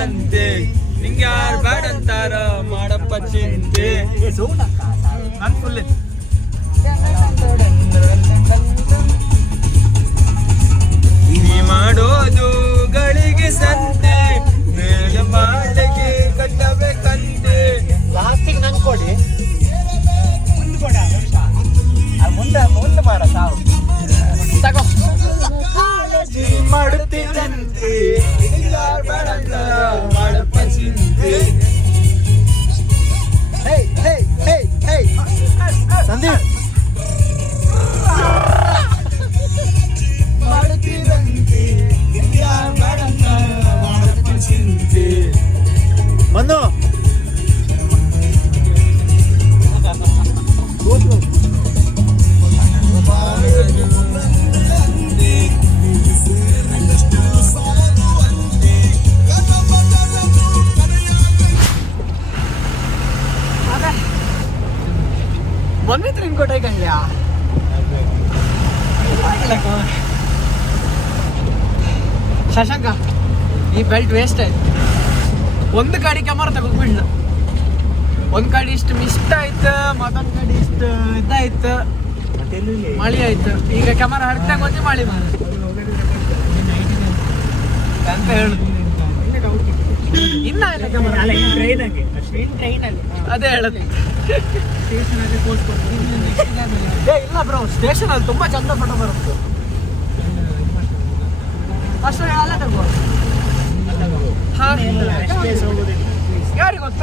ಸಂತೆ ನಿಂಗೆ ಯಾರು ಬೇಡ ಅಂತಾರ ಮಾಡಪ್ಪ ಚಿಂತೆ ನಾನು ಫುಲ್ ನೀ ಮಾಡೋದು ಗಳಿಗೆ ಸಂತೆ ಮೇಲೆ ಮಾಡಿಗೆ ಕಟ್ಟಬೇಕಂತೆ ಲಾಸ್ಟಿಗೆ ನಂಗೆ ಕೊಡಿ ಮುಂದೆ ಮಾಡ ಸಾವು ತಗೋ ಮಾಡುತ್ತಿದ್ದಂತೆ ಮಾಡಪ್ಪ ಚಿಂತೆ ಸಂದೀಪ್ ಮಾಡುತ್ತಿದ್ದಂತೆ ಮಾಡಪ್ಪ ಚಿಂತೆ ಬಂದು ಬಂದಿತ್ತು ನಿನ್ ಕೊಟ್ಟೆ ಕಂಡ್ಯಾ ಶಶಾಂಕ ಈ ಬೆಲ್ಟ್ ವೇಸ್ಟ್ ಆಯ್ತು ಒಂದು ಗಾಡಿ ಕ್ಯಾಮರಾ ತಗೊಂಡ್ಬಿಡ್ಲ ಒಂದು ಗಾಡಿ ಇಷ್ಟು ಮಿಸ್ಟ್ ಆಯ್ತು ಮತ್ತೊಂದು ಗಾಡಿ ಇಷ್ಟು ಇದಾಯ್ತು ಮಳಿ ಆಯ್ತು ಈಗ ಕ್ಯಾಮರಾ ಹಡ್ದಾಗ ಒಂದೇ ಮಳಿ ಮಾರ ಅಂತ ಹೇಳು ಇನ್ನ ಇಲ್ಲ ಕ್ಯಾಮರಾ ಅದೇ ಹೇಳುತ್ತೆ ಇಲ್ಲ ಬ್ರೋ ಸ್ಟೇಷನ್ ಅಲ್ಲಿ ತುಂಬಾ ಚಂದ ಫೋಟೋ ಬರುತ್ತೆ ಅಷ್ಟು ಅಲ್ಲ ತಗೋ ಯಾರಿಗೆ ಗೊತ್ತ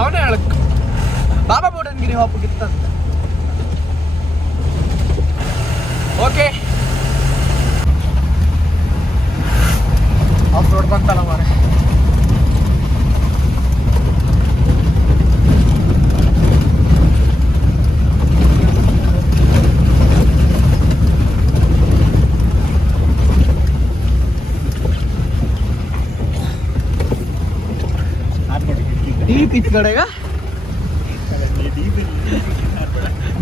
ಅವನೇ ಹೇಳಕ್ ಬಾಬಾ ಬೂಡನ್ಗಿರಿ ಹೋಗ್ಬೇಕಿತ್ತಂತ ಓಕೆ ಆಫ್ ರೋಡ್ ಬಂತಲ್ಲ ಮಾರೆ डीप इच करेगा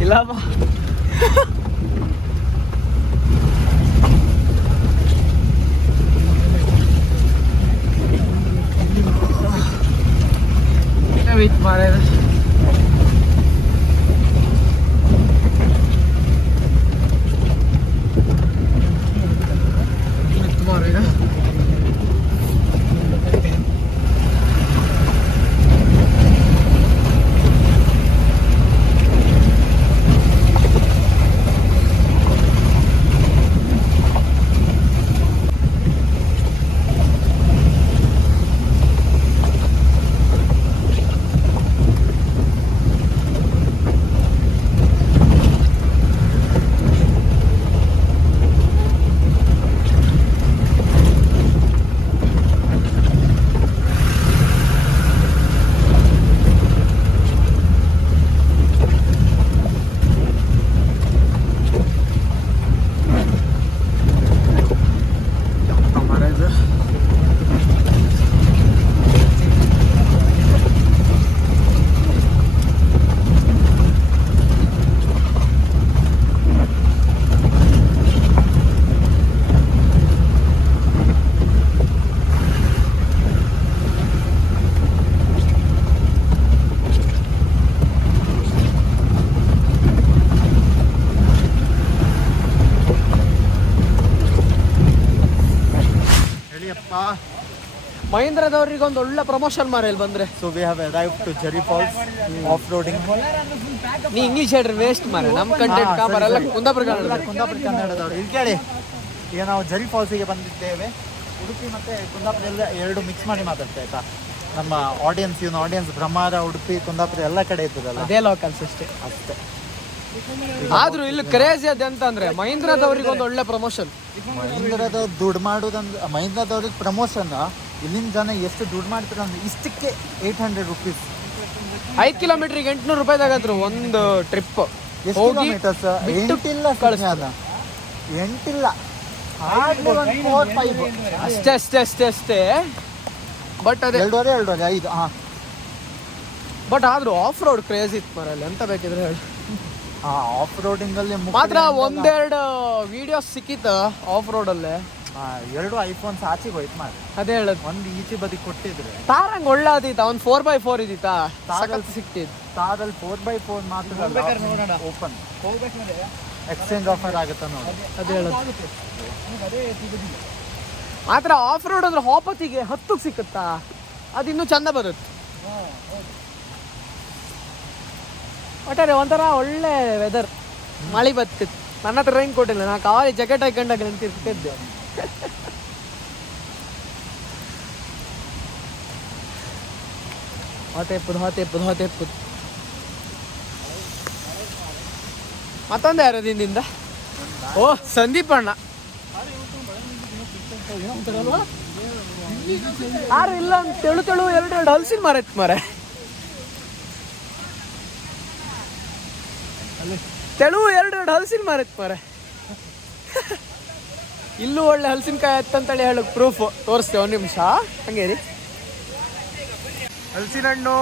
इलावा वेट मारे मारेगा ಮಹೀಂದ್ರದವ್ರಿಗೆ ಒಂದು ಒಳ್ಳೆ ಪ್ರಮೋಷನ್ ಮಾರ ಇಲ್ಲಿ ಬಂದ್ರೆ so we have arrived to Jhari falls off roading ನೀ ಇಂಗ್ಲಿಷ್ ಹೇಳ್ರಿ ವೇಸ್ಟ್ ಮಾರ ನಮ್ಮ ಕಂಟೆಂಟ್ ಕಾಬರಲ್ಲ ಕುಂದಾಪುರ ಕನ್ನಡದವ್ರು ಇಲ್ಲಿ ಕೇಳಿ ಈಗ ನಾವು ಜರಿ ಫಾಲ್ಸಿಗೆ ಬಂದಿದ್ದೇವೆ ಉಡುಪಿ ಮತ್ತು ಕುಂದಾಪುರ ಎಲ್ಲ ಎರಡು ಮಿಕ್ಸ್ ಮಾಡಿ ಮಾತಾಡ್ತಾ ಆಯ್ತಾ ನಮ್ಮ ಆಡಿಯನ್ಸ್ ಇವನು ಆಡಿಯನ್ಸ್ ಬ್ರಹ್ಮಾರ ಉಡುಪಿ ಕುಂದಾಪುರ ಎಲ್ಲ ಕಡೆ ಇರ್ತದಲ್ಲ ಅದೇ ಲೋಕಲ್ಸ್ ಅಷ್ಟೇ ಅಷ್ಟೇ ಆದ್ರೂ ಇಲ್ಲಿ ಕ್ರೇಜಿ ಅದೇ ಅಂತ ಅಂದ್ರೆ ಮಹೀಂದ್ರದವ್ರಿಗೆ ಒಂದು ಒಳ್ಳೆ ಪ್ರಮೋಷನ್ ಮಹೀಂದ್ರದ ದುಡ್ಡು ಮಾಡೋದಂದ್ರೆ ಮಹೀಂದ್ರದವ್ರಿಗೆ ಪ್ರಮೋಷನ್ ಇಲ್ಲಿನ ಜನ ಎಷ್ಟು ದುಡ್ಡು ಮಾಡ್ತಾರೆ ಅಂದ್ರೆ ಇಷ್ಟಕ್ಕೆ 800 ರೂಪೀಸ್ 5 ಕಿಲೋಮೀಟರ್ಗೆ 800 ರೂಪಾಯಿ ತಗದ್ರು ಒಂದು ಟ್ರಿಪ್ ಎಷ್ಟು ಕಿಲೋಮೀಟರ್ಸ್ ಎಂಟಿಲ್ಲ ಅಷ್ಟೇ ಅಷ್ಟೇ ಅಷ್ಟೇ ಅಷ್ಟೇ ಬಟ್ ಅದೇ 2.5 5 ಹಾಂ ಬಟ್ ಆದ್ರೂ ಆಫ್ ರೋಡ್ ಕ್ರೇಜ್ ಇತ್ತು ಮರಲ್ಲಿ ಎಂತ ಬೇಕಿದ್ರೆ ಹೇಳಿ ಆಫ್ ರೋಡಿಂಗ್ ಅಲ್ಲಿ ಮಾತ್ರ ಒಂದೆರಡು ವಿಡಿಯೋಸ್ ಸಿಕ್ಕಿತ್ತು ಆಫ್ ರೋಡಲ್ಲೇ ಎರಡು ಐಫೋನ್ಸ್ ಆಚೆಗೆ ಹೋಯ್ತು ಮಾಡಿ. ಅದೇ ಹೇಳೋದು. ಒಂದು ಈಚೆ ಬದಿ ಕೊಟ್ಟಿದ್ರೆ ತಾರಂಗ್ ಒಳ್ಳೆ ಆದಿತ್ತ, ಒಂದು 4x4 ಇದಿತ್ತಾ ತಾರಲ್ಲಿ ಸಿಕ್ತಿದ್. ತಾರಲ್ಲಿ 4x4 ಮಾತ್ರ ಓಪನ್ ಎಕ್ಸ್ಚೇಂಜ್ ಆಫರ್ ಆಗುತ್ತಾ ನೋಡಿ. ಅದೇ ಹೇಳೋದು. ಮಾತ್ರ ಆಫ್ ರೋಡ್ ಅಂದ್ರೆ ಹಾಪತ್ತಿಗೆ 10ಕ್ಕೆ ಸಿಕ್ಕುತ್ತಾ, ಅದು ಇನ್ನೂ ಚಂದ ಬರುತ್ತೆ. ಒಟ್ಟಾರೆ ಒಂಥರ ಒಳ್ಳೆ ವೆದರ್. ಮಳೆ ಬತ್ತಿತ್ತು. ನನ್ನ ಹತ್ರ ರೈನ್ ಕೋಟ್ ಇಲ್ಲ, ನಾ ಕಾಲಿ ಜಾಕೆಟ್ ಹಾಕೊಂಡಾಗ ನಿಂತಿರ್ತಿದ್ದೆ. ಹೊತೆಪ್ಪುದು ಮತ್ತೊಂದು ಯಾರು ದಿಂದಿಂದ? ಓ ಸಂದೀಪ್ ಅಣ್ಣ. ಯಾರು ಇಲ್ಲ ಅಂತ ತೆಳು ಎರಡು ಹಲ್ಸಿನ ಮರ ಇತ್ತು ಮರ. ತೆಳು ಎರಡು ಹಲಸಿನ ಮರ ಇತ್ತು ಮರ. ಇಲ್ಲೂ ಒಳ್ಳೆ ಹಲಸಿನಕಾಯಿ ಹತ್ತಂತೇಳಿ ಹೇಳಕ್ ಪ್ರೂಫ್ ತೋರಿಸ್ತೇವೆ. ಒಂದು ನಿಮಿಷ ಹಂಗೆ ರೀ. ಹಲಸಿನ ಹಣ್ಣು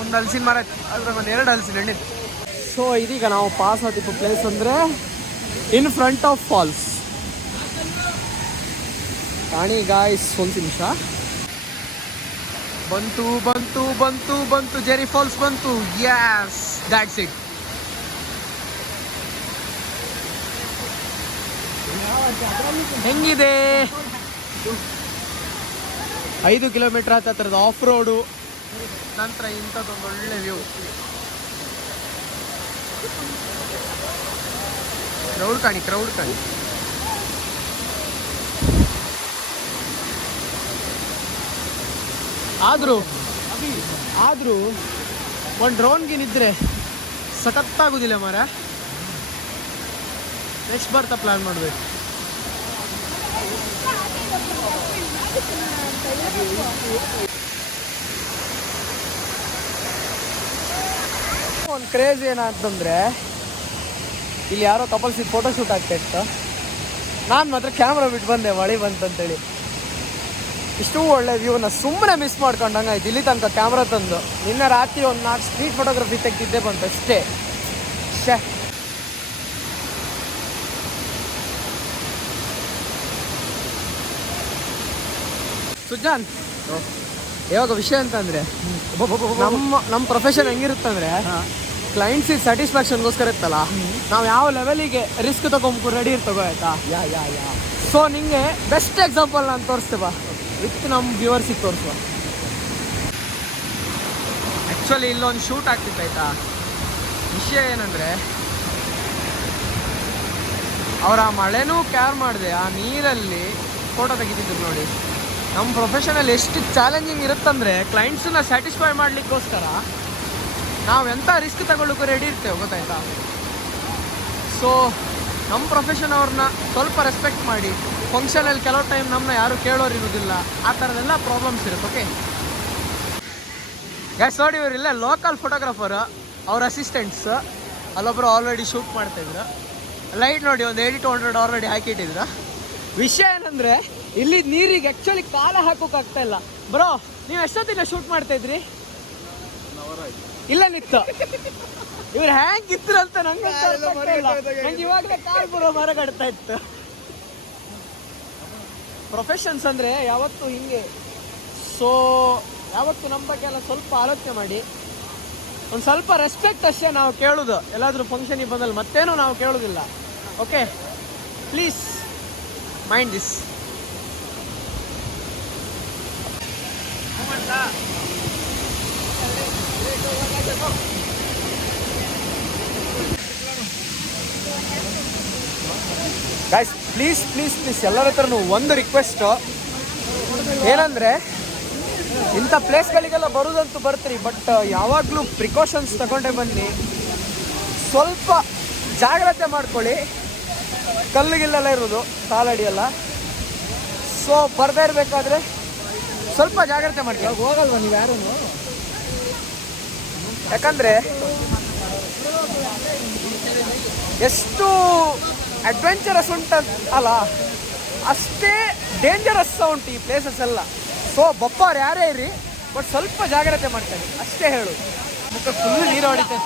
ಒಂದು ಹಲಸಿನ ಮರ ಇತ್ತು, ಅದ್ರಾಗ ಒಂದು 2 ಹಲಸಿನ ಹಣ್ಣು ಇತ್ತು. ಸೊ ಇದೀಗ ನಾವು ಪಾಸ್ ಆತಿಪ್ಪ ಪ್ಲೇಸ್ ಅಂದರೆ ಇನ್ ಫ್ರಂಟ್ ಆಫ್ ಫಾಲ್ಸ್. ಕಾಣಿ ಗಾಯ್ಸ್, ಒಂದು ನಿಮಿಷ. ಬಂತು ಜೆರಿ ಫಾಲ್ಸ್ ಬಂತು. Yes, that's it. ಹೆಂಗಿದೆ? 5 ಕಿಲೋಮೀಟರ್ ಹತ್ತರದ ಆಫ್ ರೋಡು, ನಂತರ ಇಂಥದ್ದೊಂದು ಒಳ್ಳೆ ವ್ಯೂ. ಕ್ರೌಡ್ ಕಾಣಿ. ಆದ್ರೂ ಒಂದು ಡ್ರೋನ್ಗೆ ನಿದ್ರೆ ಸಖತ್ತಾಗುದಿಲ್ಲ ಮಾರ. ನೆಕ್ಸ್ಟ್ ಬರ್ತಾ ಪ್ಲಾನ್ ಮಾಡಬೇಕು. ಒಂದು ಕ್ರೇಜ್ ಏನಂತಂದ್ರೆ, ಇಲ್ಲಿ ಯಾರೋ ಕಪಲ್ಸ್ ಫೋಟೋ ಶೂಟ್ ಆಗ್ತಾ ಇತ್ತು. ನಾನು ಮಾತ್ರ ಕ್ಯಾಮ್ರಾ ಬಿಟ್ಟು ಬಂದೆ, ಮಳೆ ಬಂತಂತೇಳಿ. ಇಷ್ಟು ಒಳ್ಳೆ ವ್ಯೂನ ಸುಮ್ಮನೆ ಮಿಸ್ ಮಾಡ್ಕೊಂಡಂಗೆ ಆಯ್ತು. ಇಲ್ಲಿ ತನಕ ಕ್ಯಾಮ್ರಾ ತಂದು ನಿನ್ನೆ ರಾತ್ರಿ ಒಂದು 4 ಸ್ಟ್ರೀಟ್ ಫೋಟೋಗ್ರಫಿ ತೆಗ್ದಿದ್ದೆ ಬಂತು ಅಷ್ಟೇ. ಸುಜಾನ್, ಇವಾಗ ವಿಷಯ ಅಂತಂದ್ರೆ ನಮ್ಮ ಪ್ರೊಫೆಷನ್ ಹೆಂಗಿರುತ್ತಂದ್ರೆ, ಕ್ಲೈಂಟ್ಸಿಗೆ ಸ್ಯಾಟಿಸ್ಫ್ಯಾಕ್ಷನ್ಗೋಸ್ಕರ ಇತ್ತಲ್ಲ, ನಾವು ಯಾವ ಲೆವೆಲಿಗೆ ರಿಸ್ಕ್ ತಗೊಂಡು ರೆಡಿ ಇರ್ತಗೋ ಆಯ್ತಾ. ಸೊ ನಿಂಗೆ ಬೆಸ್ಟ್ ಎಕ್ಸಾಂಪಲ್ ನಾನು ತೋರಿಸ್ತೇವೆ ವಿತ್ ನಮ್ಮ ವ್ಯೂವರ್ಸಿಗೆ ತೋರಿಸುವ. ಆ್ಯಕ್ಚುಲಿ ಇಲ್ಲೊಂದು ಶೂಟ್ ಆಗ್ತಿತ್ತು ಆಯ್ತಾ. ವಿಷಯ ಏನಂದರೆ, ಅವರ ಮಳೆನೂ ಕೇರ್ ಮಾಡಿದೆ, ಆ ನೀರಲ್ಲಿ ಫೋಟೋ ತೆಗಿತಿದ್ರು ನೋಡಿ. ನಮ್ಮ ಪ್ರೊಫೆಷನಲ್ಲಿ ಎಷ್ಟು ಚಾಲೆಂಜಿಂಗ್ ಇರುತ್ತಂದರೆ, ಕ್ಲೈಂಟ್ಸನ್ನ ಸ್ಯಾಟಿಸ್ಫೈ ಮಾಡಲಿಕ್ಕೋಸ್ಕರ ನಾವು ಎಂಥ ರಿಸ್ಕ್ ತಗೊಳ್ಳೋಕ್ಕೂ ರೆಡಿ ಇರ್ತೇವೆ ಗೊತ್ತಾಯ್ತಾ. ಸೊ ನಮ್ಮ ಪ್ರೊಫೆಷನ್ ಅವ್ರನ್ನ ಸ್ವಲ್ಪ ರೆಸ್ಪೆಕ್ಟ್ ಮಾಡಿ. ಫಂಕ್ಷನಲ್ಲಿ ಕೆಲವು ಟೈಮ್ ನಮ್ಮನ್ನ ಯಾರು ಕೇಳೋರು ಇರೋದಿಲ್ಲ, ಆ ಥರದ್ದೆಲ್ಲ ಪ್ರಾಬ್ಲಮ್ಸ್ ಇರುತ್ತೆ. ಓಕೆ ಗ್ಯಾಸ್ ನೋಡಿ, ಇವರಿಲ್ಲ ಲೋಕಲ್ ಫೋಟೋಗ್ರಾಫರ್, ಅವ್ರ ಅಸಿಸ್ಟೆಂಟ್ಸ್ ಅಲ್ಲೊಬ್ಬರು ಆಲ್ರೆಡಿ ಶೂಟ್ ಮಾಡ್ತಾಯಿದ್ರು. ಲೈಟ್ ನೋಡಿ ಒಂದು 80-100 ಆಲ್ರೆಡಿ ಹಾಕಿಟ್ಟಿದ್ರು. ವಿಷಯ ಏನಂದರೆ, ಇಲ್ಲಿ ನೀರಿಗೆ ಆ್ಯಕ್ಚುಲಿ ಕಾಲ ಹಾಕೋಕ್ಕಾಗ್ತಾ ಇಲ್ಲ. ಬ್ರೋ, ನೀವು ಎಷ್ಟೊತ್ತಿನ ಶೂಟ್ ಮಾಡ್ತಾಯಿದ್ರಿ? ಇಲ್ಲ ನಿತ್ತು. ಇವ್ರು ಹ್ಯಾಂಗಿದ್ರು ಅಂತ ನಂಗೆ ಇವಾಗಲೇ ಕಾಲ್ ಬರೋ ಮರ ಕಟ್ತಾ ಇತ್ತು. ಪ್ರೊಫೆಷನ್ಸ್ ಅಂದರೆ ಯಾವತ್ತೂ ಹಿಂಗೆ. ಸೊ ಯಾವತ್ತೂ ನಮ್ಮ ಬಗ್ಗೆ ಎಲ್ಲ ಸ್ವಲ್ಪ ಆಲೋಚನೆ ಮಾಡಿ. ಒಂದು ಸ್ವಲ್ಪ ರೆಸ್ಪೆಕ್ಟ್ ಅಷ್ಟೇ ನಾವು ಕೇಳೋದು. ಎಲ್ಲಾದರೂ ಫಂಕ್ಷನಿಗೆ ಬಂದಲ್ಲಿ ಮತ್ತೇನೂ ನಾವು ಕೇಳೋದಿಲ್ಲ. Okay, please mind this. Guys, please ಎಲ್ಲರ ಹತ್ರನೂ ಒಂದು ರಿಕ್ವೆಸ್ಟು ಏನಂದರೆ, ಇಂಥ ಪ್ಲೇಸ್ಗಳಿಗೆಲ್ಲ ಬರೋದಂತೂ ಬರ್ತೀರಿ, ಬಟ್ ಯಾವಾಗಲೂ ಪ್ರಿಕಾಷನ್ಸ್ ತಗೊಂಡೇ ಬನ್ನಿ. ಸ್ವಲ್ಪ ಜಾಗ್ರತೆ ಮಾಡ್ಕೊಳ್ಳಿ. ಕಲ್ಲುಗಿಲ್ಲೆಲ್ಲ ಇರೋದು ಕಾಲಡಿಯೆಲ್ಲ. ಸೊ ಬರ್ದೇ ಇರಬೇಕಾದ್ರೆ ಸ್ವಲ್ಪ ಜಾಗ್ರತೆ ಮಾಡ್ಕೊಳ್ಳಿ. ಹೋಗಲ್ವ ನೀವು ಯಾರೂ? ಯಾಕಂದರೆ ಎಷ್ಟು ಅಡ್ವೆಂಚರಸ್ ಉಂಟು ಅಲ್ಲ, ಅಷ್ಟೇ ಡೇಂಜರಸ್ ಉಂಟು ಈ ಪ್ಲೇಸಸ್ ಎಲ್ಲ. ಸೊ ಬಪ್ಪವ್ರು ಯಾರೇ ಇರಿ, ಬಟ್ ಸ್ವಲ್ಪ ಜಾಗ್ರತೆ ಮಾಡ್ತಾರೆ ಅಷ್ಟೇ ಹೇಳು. ಮುಖ ಫುಲ್ ನೀರು ಹೊಡಿತೈತೆ.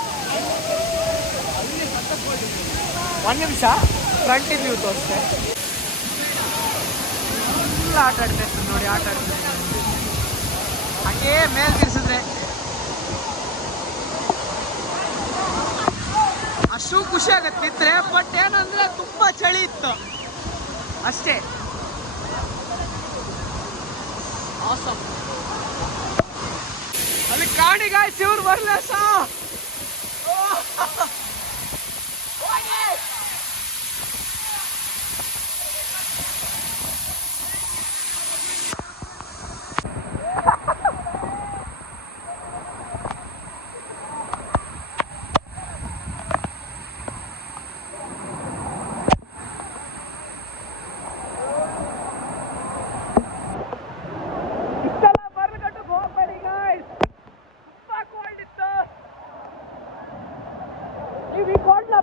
1 ನಿಮಿಷ ಫ್ರಂಟ್ ವ್ಯೂ ತೋರಿಸ್ತೆ. ಫುಲ್ ಆಟ ಆಡ್ತಾ ಇತ್ತು ನೋಡಿ, ಆಟ ಆಡ್ತಾ ಹಾಗೇ ಮೇಲ್ ತಿರ್ಸಿದ್ರೆ ಅಷ್ಟು ಖುಷಿ ಆಗತ್ತೆ ನಿಂತ್ರೆ. ಬಟ್ ಏನಂದ್ರೆ ತುಂಬಾ ಚಳಿ ಇತ್ತು ಅಷ್ಟೇ. ಆಸಮ್ ಅಲ್ಲಿ ಕಾಣಿಗಾಯ್ಸ್ ಇವ್ರು ಬರ್ಲ ಸಾ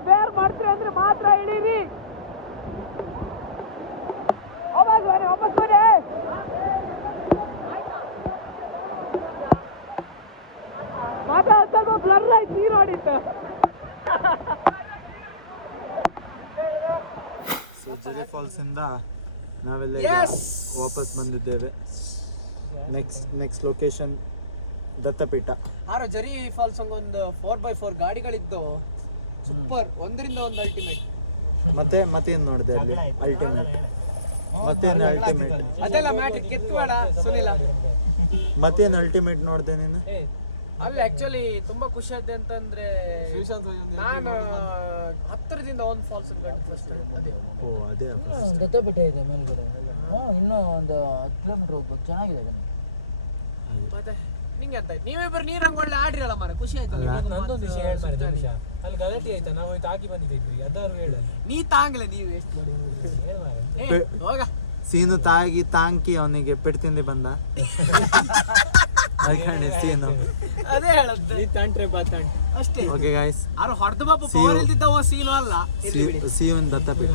ಬೇರ್ ಮಾಡ್ತೀರಿ ಅಂದ್ರೆ ಮಾತ್ರ ಇಡೀರಿ. ವಾಪಸ್ ಬನ್ನಿ. ಮಾತ್ರ ಸ್ವಲ್ಪ ಬ್ಲರ್ ಆಯ್ತು, ನೀರು ಹೊಡಿತು. ಸೊ ಜರಿ ಫಾಲ್ಸ್ ಇಂದ ನಾವೆಲ್ಲ Yes! ವಾಪಸ್ ಬಂದಿದ್ದೇವೆ. Next location Dattapeetha. ಜರಿ ಫಾಲ್ಸ್ ಒಂದು 4x4 ಗಾಡಿಗಳಿದ್ದು ಸೂಪರ್, ಒಂದರಿಂದ ಒಂದು ಅಲ್ಟಿಮೇಟ್. ಮತ್ತೇನ್ ನೋಡಿದೆ ಅಲ್ಲಿ? ಅಲ್ಟಿಮೇಟ್ ಮತ್ತೇನು ಅಲ್ಟಿಮೇಟ್? ಅದೆಲ್ಲ ಮ್ಯಾಟ್ ಕೆತ್ತಬೇಡ ಸುನಿಲ. ಮತ್ತೇನು ಅಲ್ಟಿಮೇಟ್ ನೋಡಿದೆ ನೀನು? ಅಲ್ಲಿ ಆಕ್ಚುಲಿ ತುಂಬಾ ಖುಷಿ ಆಯ್ತು ಅಂತಂದ್ರೆ ನಾನು ಹತ್ತಿರದಿಂದ ಒಂದು ಫಾಲ್ಸ್ ಫಸ್ಟ್ ಅದೇ. ಓ ಅದೇ ದತ್ತಪೀಠ ಇದೆ ಮೇಲ್ಗಡೆ. ಇನ್ನೂ ಒಂದು 10 ಕಿಲೋಮೀಟರ್ ಹೋಗ್ಬೋದು, ಚೆನ್ನಾಗಿದೆ. ಮತ್ತೆ ನಿಂಗೆ ಅಂತ ಆಯ್ತು, ನೀವಿಬ್ಬರು ನೀರಂಗೊಳ್ಳೆ ಆಡ್ರಿರಲ್ಲ ಮಾರ, ಖುಷಿ ಆಯ್ತಲ್ಲ. ನಂದೊಂದು ವಿಷಯ ಹೇಳ್ತಾರೆ ನಿಮಿಷ, ಅಲ್ಲಿ ಗಲಾಟೆ ಆಯ್ತಾ, ನಾವು ತಾಗಿ ಬಂದಿದ್ದೀವಿ, ಅದಾರು ಹೇಳಲ್ಲ. ನೀ ತಾಂಗ್ಲೆ, ನೀವು ಎಷ್ಟು ಮಾಡಿ ಹೋಗ. ಸೀನು ತಾಂಕಿ ಅವನಿಗೆ ಪೆಟ್ಟು ತಿಂದಿ ಬಂದ ಅದಕ್ಕೆ ಸೀನು ಅದೇ ಹೇಳದ್ದು, ನೀ ತಂಟ್ರೆ ಬಾ ತಂಟ್ ಅಷ್ಟೇ. ಓಕೆ ಗೈಸ್, ಯಾರು ಹೊಡೆದು ಬಾಪ ಪವರ್ ಇಲ್ದಿದ್ದವ ಸೀನು ಅಲ್ಲ. See you in Dattapeetha.